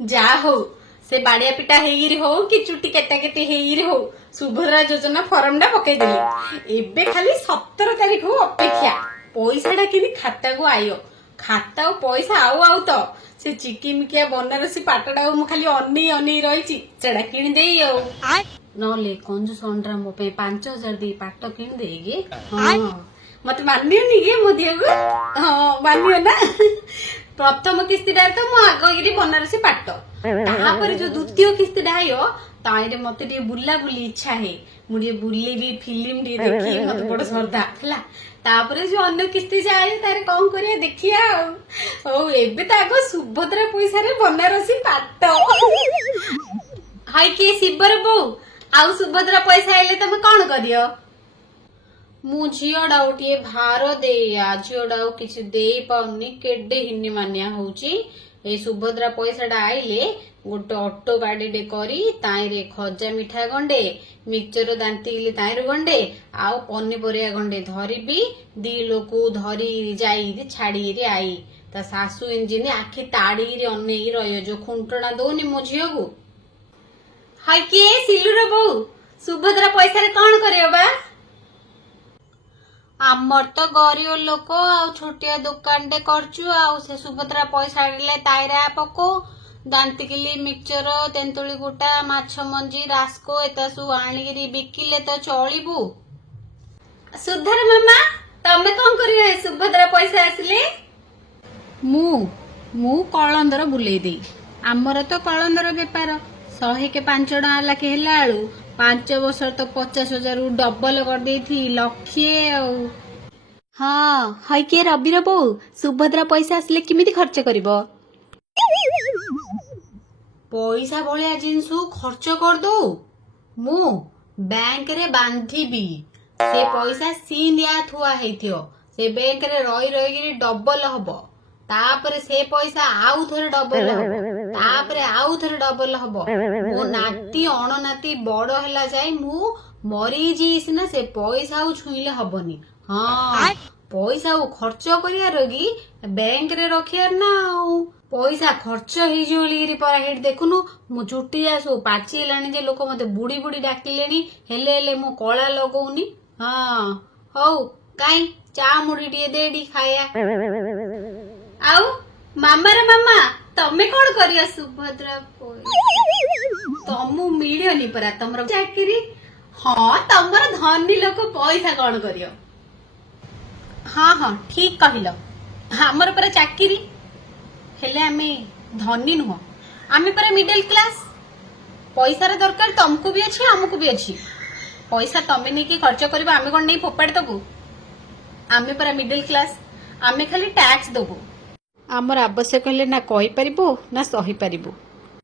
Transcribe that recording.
जा हो से बाड़िया पिटा हेगिरी हो कि चुटी केटा केटी हेगिरी हो सुभद्रा योजना फॉर्म टा पकई देली एबे खाली 17 तारीख हो अपेक्षा पैसा कि खाता को आयो खाता पैसा आउ तो से चिकिमिकिया बनारसी पाटटा मु खाली अनी अनी रही सेटा किणी देई नले कंजूस अंडरा मो 5000 दे पाट किणी देगी हाँ मत मानियोनी गे मो दिया को हाँ मानियो ना प्रथम किस्तीटा तो मु आगे बनारसी पाट तापर जो द्वितीय किस्तीटा आयो ताइरे मते टे बुला बुली इच्छा है मुझे बुलेबी फिल्म टे देखी मत बड़ श्रद्धा हला तापर जो अन्य किस्ती जाए तारे कौन करिया देखिया ओ एबे त आगो सुभद्रा पैसा रे बनारसी पाट हाय के शिवर बो आउ सुभद्रा पैसा आइले तमे कोन करियो मु झियोडा उठिए भार दे झियोडा किसी दे पाउनी केडे हिन्नी मानिया होउची ए सुभद्रा पैसाटा आइले गोटे ऑटो गाड़ी टे करी ताइरे खजा मिठा गंडे मिक्सचर दांती ताइर गंडे आउ पनीपरिया गंडे धरिबी दी लोक धरी जाई छाड़ी आई ता सासू इंजिन आखि ताड़ी अनै रहियो जो खुंटना दौनी मो झियो को हाय के सिलुर बो सुभद्रा पैसा रे कोन करियो बा आमर तो गरीब लोक आउ छोटिया दुकान टे करचु आउ से सुभद्रा पैसा आइले ताइरा पको दांतिकिली मिक्सचर तेंतुली गुटा माछ मंजी रास्को एता सु आनिगिरी बिकिले तो चलिबु सुधर मामा तमे कोन करियो सुभद्रा पैसा आसले मु कलंदर बुलेई दे आमर तो कलंदर बेपार 100 के 5 टका लाखे हेला आलू 5 वर्ष तो 50,000 डबल कर देथी लक्षे हाँ हाय के रबिर बो सुभद्रा पैसा आसले किमिति खर्च करिवो पैसा भलिया जिनस खर्च कर दो मु बैंक रे बांधिबी से पैसा सीनिया थुआ हेथियो से बैंक रे रही रही डबल हबो तापर से पैसा आउ थरे डबल हबो तापर आउ थरे डबल हबो मो नाती अणनाती बड़ हैला जाय मु मरी जीस ना से पैसा छुईले हबनी हाँ पैसा खर्च करिया रगी बैंक रे रखियार ना पैसा खर्च होली परा हेट देखुनु मो चुटी सब पाचिलानी जे लोक मते बुड़ी बुड़ी डाकिलेनी हेले हेले मो कला लगौनी हाँ हौ काई चा मुड़ी टे देडी खाया आउ मामा रे मामा तमे कोन करिया सुभद्रा तमु मिलियनी परा तमरो चाकरी हाँ तमर धनी लोक पैसा कोन करियो हाँ हाँ ठीक कहिलो हमर परा चाकरी हेले आमे धनी नुह आमे परा मिडिल क्लास पैसा रे दरकार तुमको भी अच्छी हमको भी अच्छी पैसा तमे नहीं कि खर्च करबा आमे कोन नहीं फोपाड़ दबो आमे परा मिडिल क्लास आमे खाली टैक्स दबो आमर आवश्यक हेले ना कहि परिबो ना सही परिबो।